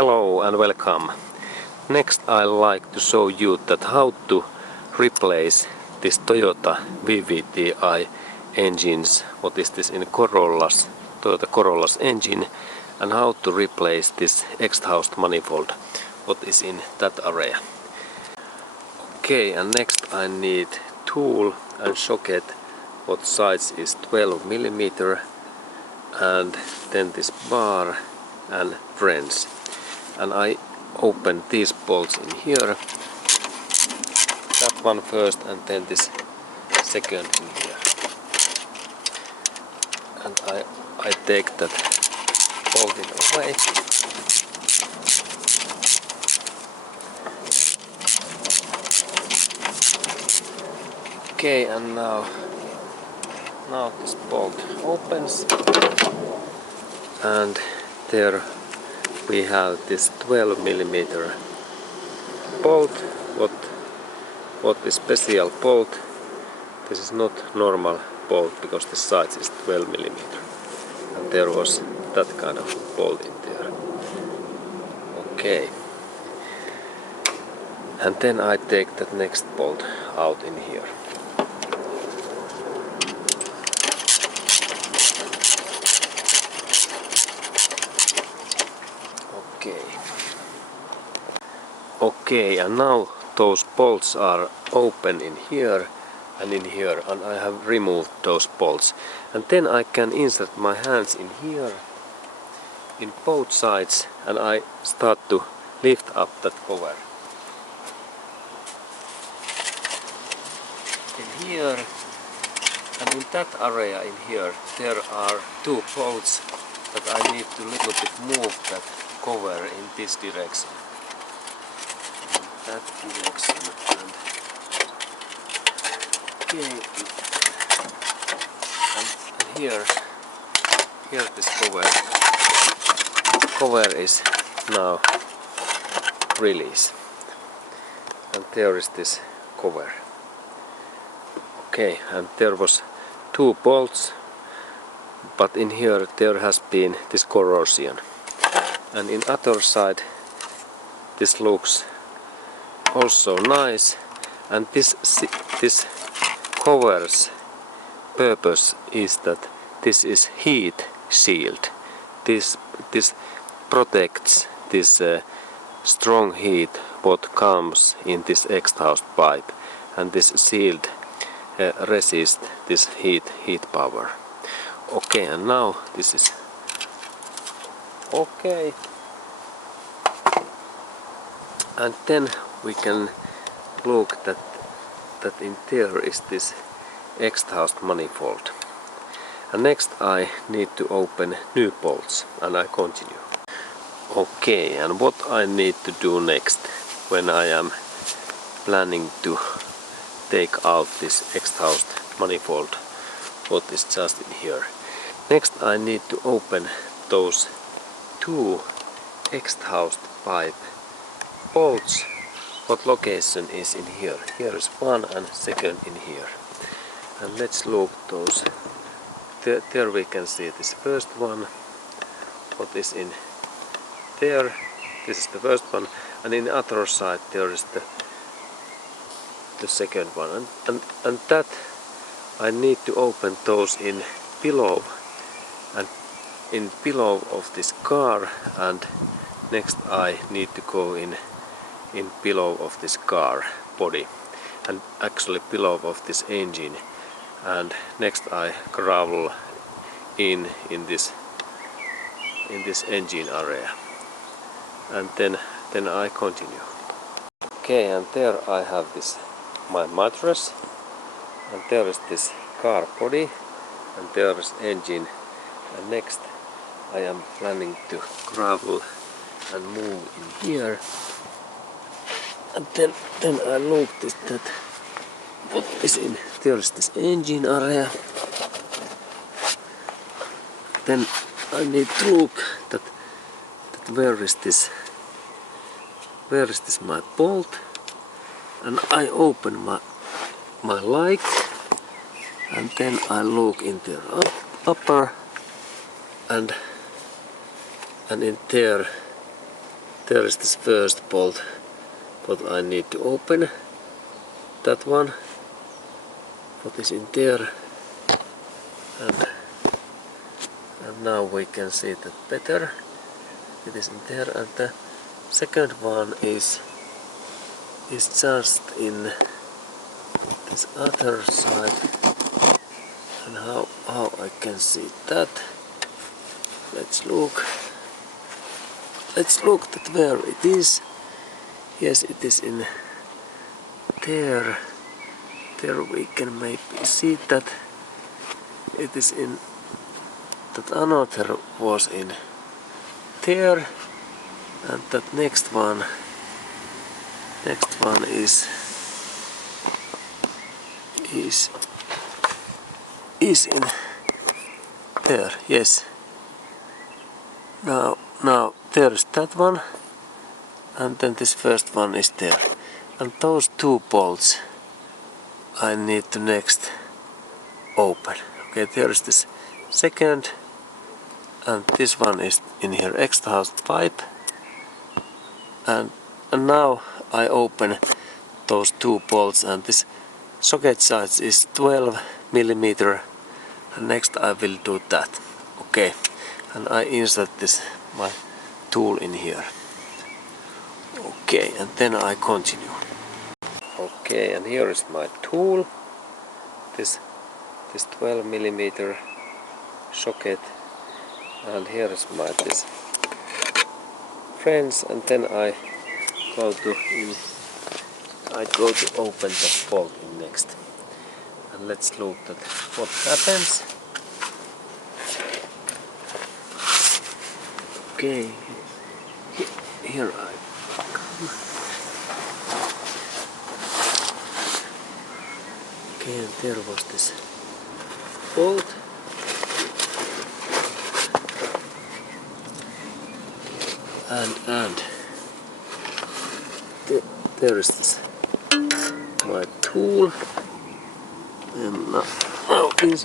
Hello and welcome. Next I like to show you that how to replace this Toyota VVT-i engines, what is this in Toyota Corolla's engine, and how to replace this exhaust manifold, what is in that area. Okay, and next I need tool and socket, what size is 12 mm, and then this bar and friends. And I open these bolts in here, that one first and then this second in here, and I take that bolting away. Okay, and now this bolt opens, and there we have this 12 mm bolt. What is special bolt? This is not normal bolt because the size is 12 mm, and there was that kind of bolt in there. Okay, and then I take that next bolt out in here. Okay, and now those bolts are open in here and in here, and I have removed those bolts. And then I can insert my hands in here, in both sides, and I start to lift up that cover. In here, and in that area in here, there are two bolts that I need to little bit move that cover in this direction. That direction, and okay, and here this cover is now released, and there is this cover. Okay, and there was two bolts, but in here there has been this corrosion, and in other side this looks also nice, and this cover's purpose is that this is heat shield. This protects this strong heat what comes in this exhaust pipe, and this shield resists this heat power. Okay, and now this is okay, and then we can look that in there is this exhaust manifold. And next I need to open new bolts, and I continue. Okay, and what I need to do next when I am planning to take out this exhaust manifold, what is just in here. Next I need to open those two exhaust pipe bolts. What location is in here? Here is one and second in here. And let's look those. There we can see this first one. What is in there? This is the first one, and in the other side there is the second one. And that I need to open those in below, and in below of this car, and next I need to go in below of this car body, and actually below of this engine, and next I gravel in this engine area, and then I continue. Okay, and there I have this my mattress, and there is this car body, and there is engine, and next I am planning to gravel and move in here. And then I looked at that what is in there is this engine area. Then I need to look that where is this my bolt, and I open my light, and then I look in the upper, and in there there is this first bolt what I need to open. That one, what is in there, and now we can see that better. It is in there, and the second one is just in this other side. And how I can see that? Let's look that where it is. Yes, it is in there. There we can maybe see that it is in that another was in there, and that next one is in there. Yes. Now there is that one, and then this first one is there, and those two bolts I need to next open. Okay, there is this second, and this one is in here, exhaust pipe, and now I open those two bolts, and this socket size is 12 millimeter, and next I will do that. Okay, and I insert this my tool in here. Okay, and then I continue. Okay, and here is my tool, this 12 millimeter socket, and here is my this friends, and then I go to open the bolt next, and let's look at what happens. Okay, here I come. Okay, and there was this bolt. And there is this my tool, and now in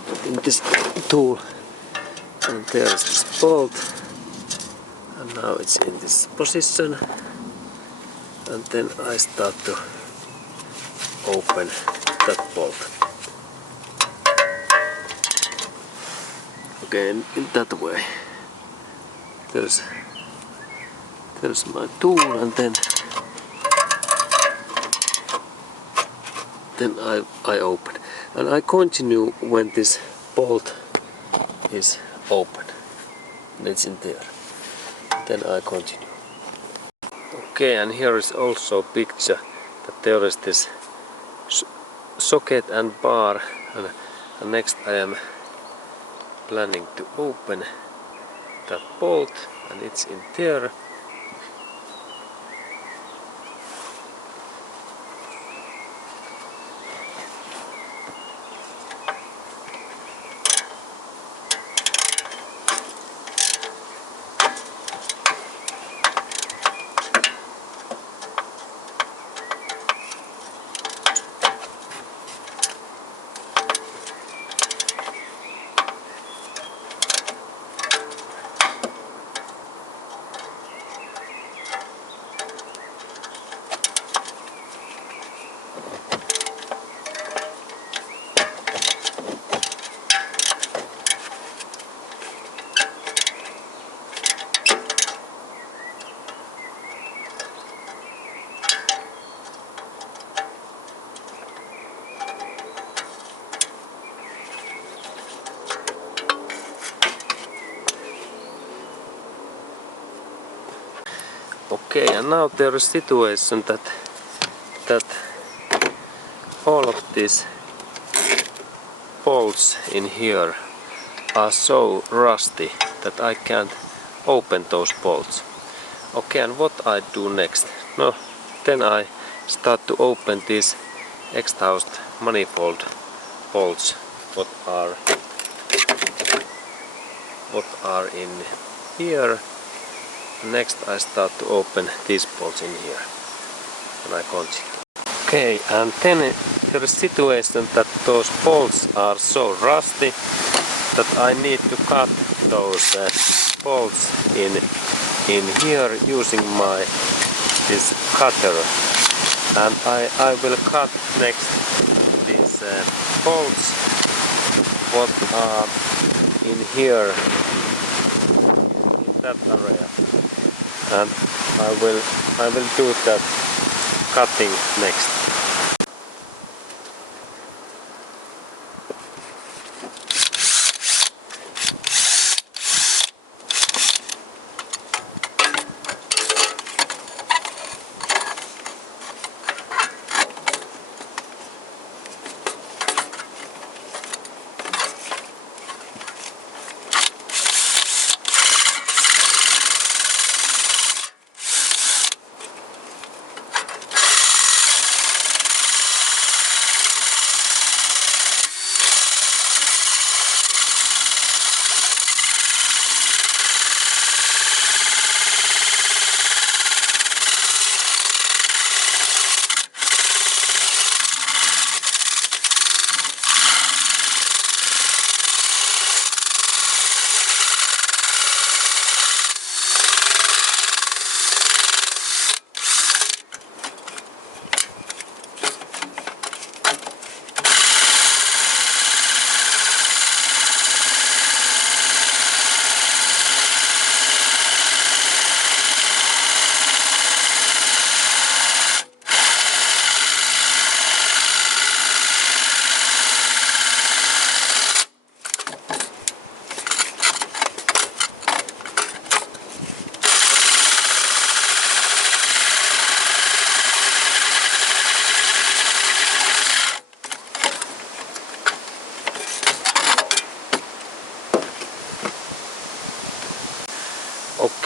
this tool, and there is this bolt, and now it's in this position, and then I start to open that bolt. Okay, in that way. There's my tool, and then I open, and I continue when this bolt is open, and it's in there. Then I continue. Okay, and here is also picture that there is this socket and bar, and next I am planning to open that bolt, and it's in there. Okay, and now there is a situation that all of these bolts in here are so rusty that I can't open those bolts. Okay, and what I do next? No, then I start to open these exhaust manifold bolts what are in here. Next I start to open these bolts in here, and I continue. Okay, and then there is a situation that those bolts are so rusty that I need to cut those bolts in in here using this cutter, and I will cut next these bolts what are in here in that area, and I will do that cutting next.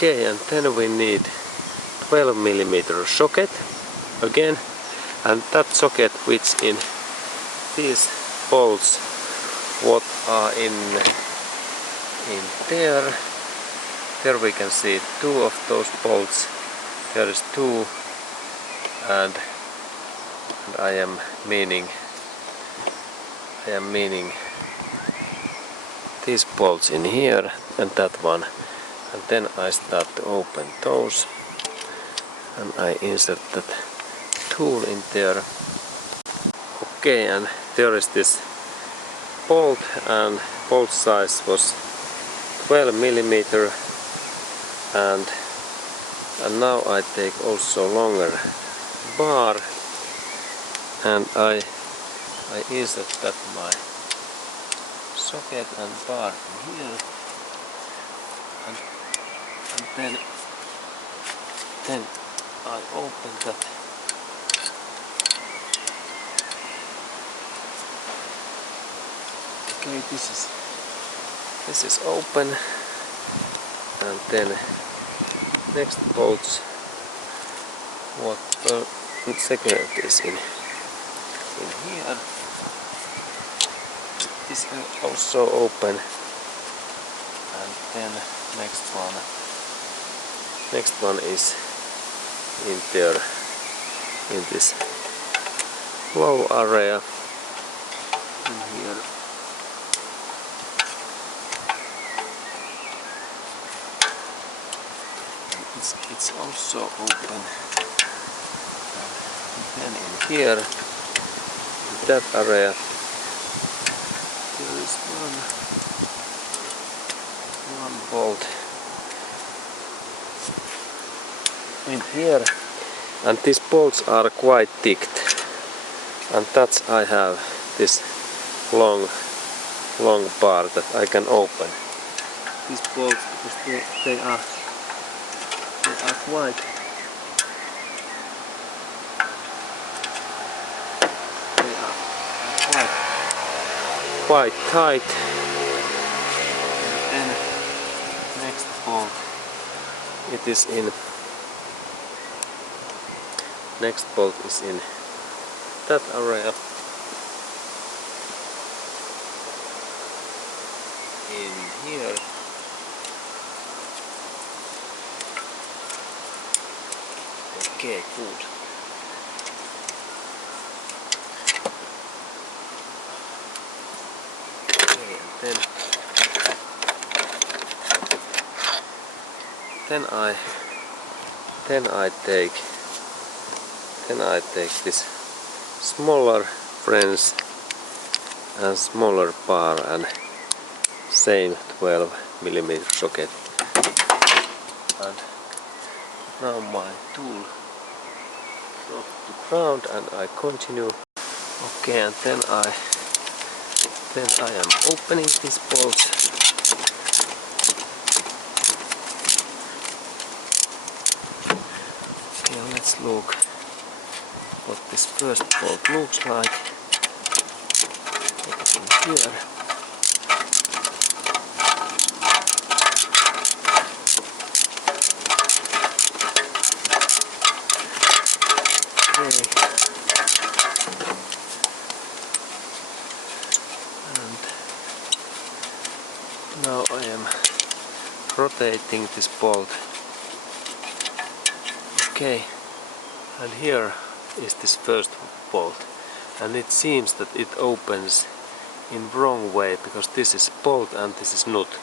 Okay, and then we need 12mm socket again, and that socket which in these bolts what are in there we can see two of those bolts. There is two, and I am meaning these bolts in here and that one. And then I start to open those, and I insert that tool in there. Okay, and there is this bolt, and bolt size was 12mm, and now I take also longer bar, and I insert that my socket and bar in here. And then I open that. Okay, this is open, and then next bolts what second is in here. This is also open, and then next one is in there in this low area in here. It's also open, and then in here in that area there is one bolt in here, and these bolts are quite thick, and that's I have this long bar that I can open. These bolts, because they are quite tight. And then next bolt, it is in. Next bolt is in that area. In here. Okay, good. Okay, and then then I take this smaller wrench and smaller bar and same 12mm socket. And now my tool drops to ground and I continue. Okay, and then I am opening these bolts. Okay, let's look what this first bolt looks like. Put it in here. Okay. And now I am rotating this bolt. Okay, and here is this first bolt, and it seems that it opens in wrong way because this is bolt and this is nut.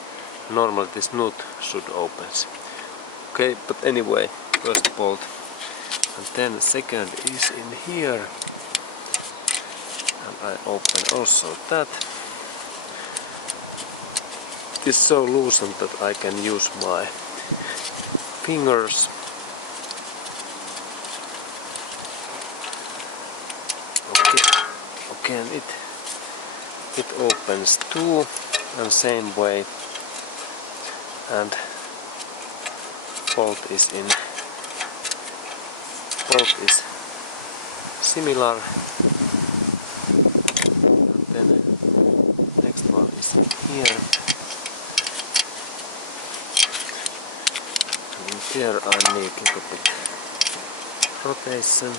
Normally this nut should open. Okay, but anyway, first bolt, and then the second is in here, and I open also that. It is so loosened that I can use my fingers. Okay, and it opens too, and same way, and bolt is similar, and then next one is here, and there I need a little bit rotation.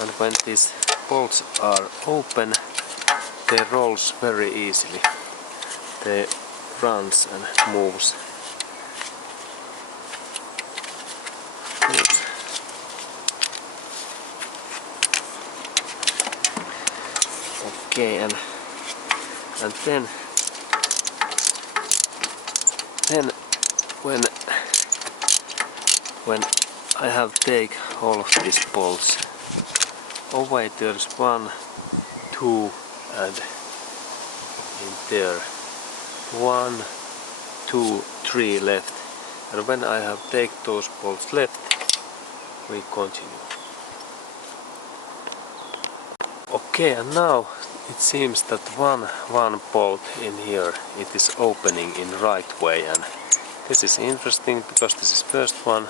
And when these bolts are open, they rolls very easily. They runs and moves. Okay, and then when I have take all of these bolts away, there's 1, 2 and in there 1, 2, 3 left, and when I have take those bolts left, we continue. Okay, and now it seems that one bolt in here, it is opening in right way, and this is interesting because this is first one,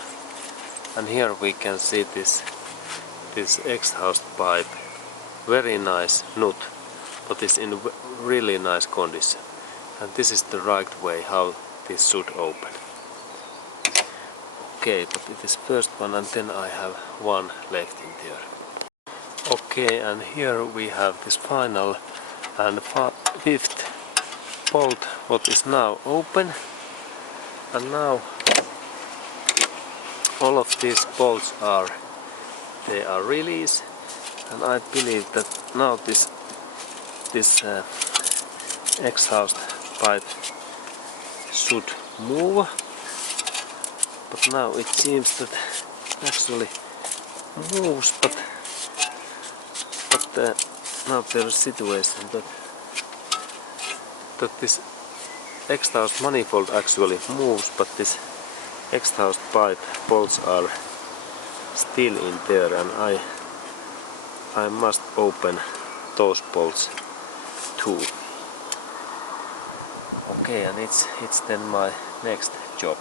and here we can see this exhaust pipe, very nice nut, but it's in really nice condition, and this is the right way how this should open. Okay, but it is first one, and then I have one left in there. Okay, and here we have this final and fifth bolt what is now open, and now all of these bolts are released, and I believe that now this exhaust pipe should move, but now it seems that actually moves, but now there is a situation that this exhaust manifold actually moves, but this exhaust pipe bolts are still in there, and I must open those bolts too. Okay, and it's then my next job.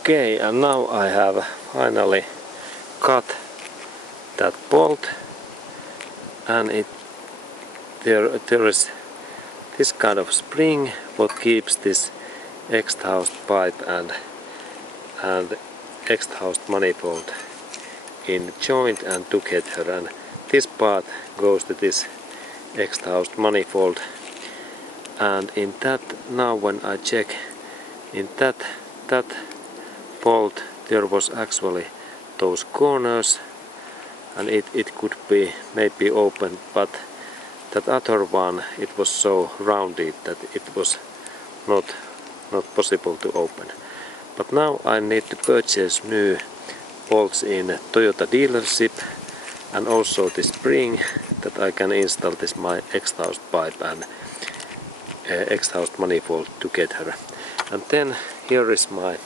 Okay, and now I have finally cut that bolt, and there is this kind of spring what keeps this exhaust pipe and exhaust manifold in joint and together, and this part goes to this exhaust manifold, and in that, now when I check in that bolt, there was actually those corners, and it could be maybe opened, but that other one, it was so rounded that it was not possible to open. But now I need to purchase new bolts in Toyota dealership, and also this spring that I can install this my exhaust pipe and exhaust manifold together. And then here is my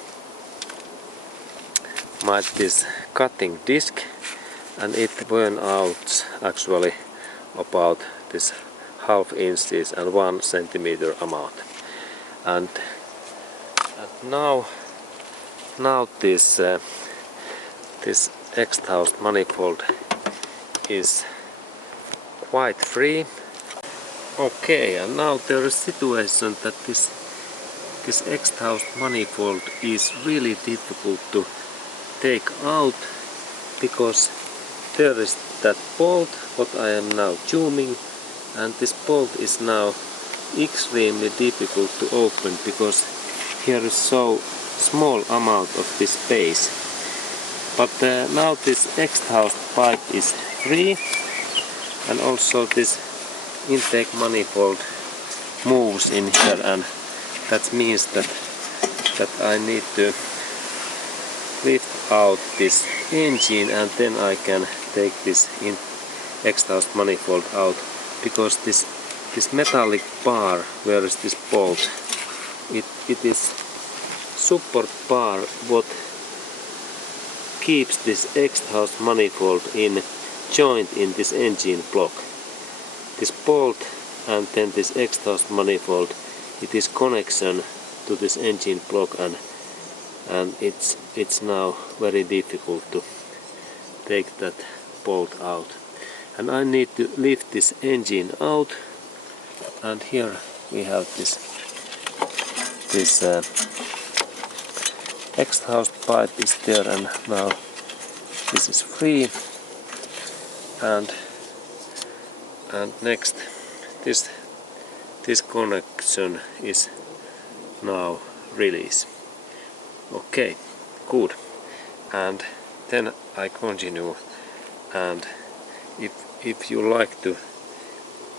this cutting disc, and it burned out actually about this half inches and 1 centimeter amount. And now this exhaust manifold is quite free. Okay, and now there is a situation that this exhaust manifold is really difficult to take out, because there is that bolt what I am now tuning, and this bolt is now extremely difficult to open because here is so small amount of this space. But now this exhaust pipe is free, and also this intake manifold moves in here, and that means that I need to lift out this engine, and then I can take this exhaust manifold out, because this metallic bar, where is this bolt, it is support bar what keeps this exhaust manifold in joint in this engine block. This bolt and then this exhaust manifold, it is connection to this engine block, and it's now very difficult to take that bolt out. And I need to lift this engine out, and here we have this exhaust pipe is there, and now this is free, and next this connection is now released. Okay, good. And then I continue, and if you like to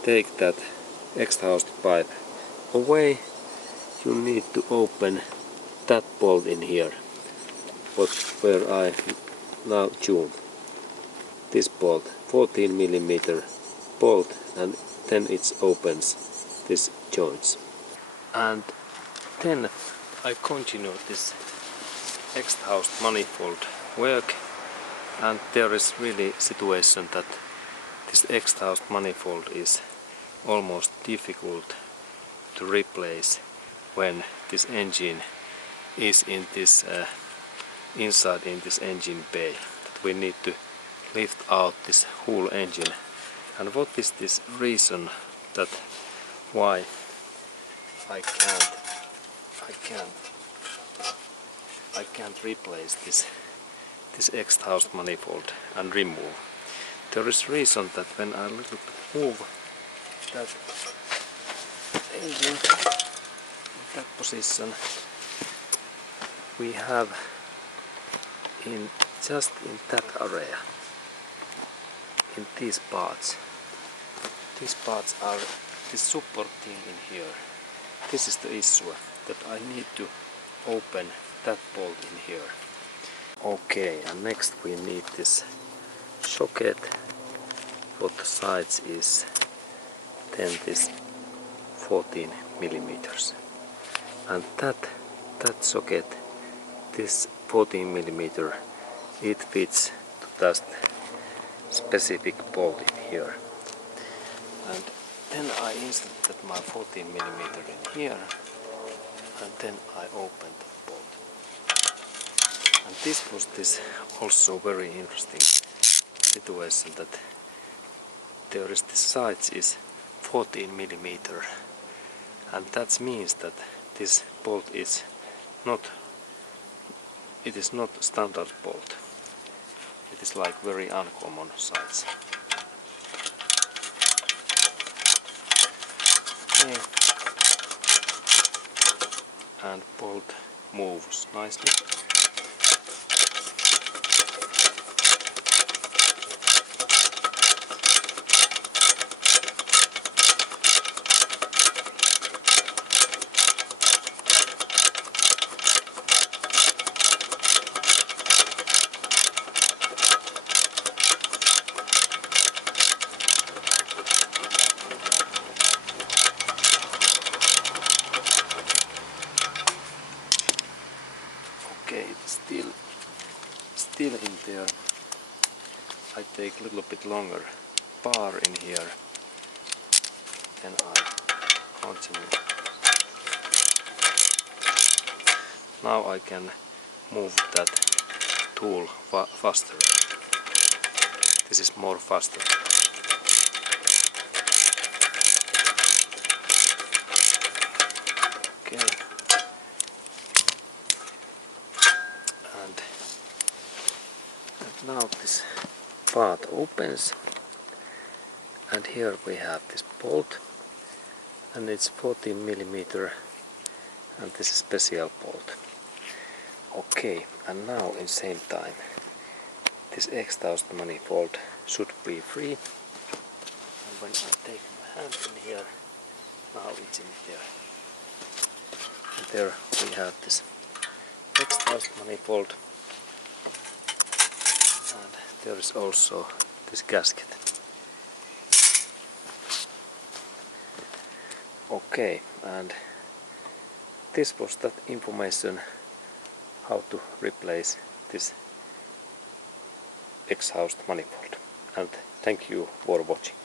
take that exhaust pipe away, you need to open that bolt in here, where I now tune this bolt, 14mm bolt, and then it opens this joints. And then I continue this exhaust manifold work, and there is really situation that this exhaust manifold is almost difficult to replace when this engine is in this inside in this engine bay, that we need to lift out this whole engine. And what is this reason that why I can't replace this exhaust manifold and remove? There is reason that when I little bit move that engine in that position, we have just in that area, in these parts are this supporting in here. This is the issue, that I need to open that bolt in here. Okay, and next we need this socket, what the size is then this 14mm, and that socket, this 14mm, it fits to that specific bolt in here. And then I inserted my 14mm in here, and then I opened the bolt. And this was also very interesting situation, that there is this size is 14mm, and that means that this bolt is not standard bolt. It is like very uncommon size. Okay. And bolt moves nicely. Okay, it's still in there. I take a little bit longer bar in here and I continue. Now I can move that tool faster. This is more faster. Okay. And now this part opens, and here we have this bolt, and it's 14 millimeter, and this is special bolt. Okay, and now in same time this exhaust manifold should be free, and when I take my hand in here, now it's in there. And there we have this exhaust manifold, and there is also this gasket. Okay, and this was that information how to replace this exhaust manifold, and thank you for watching.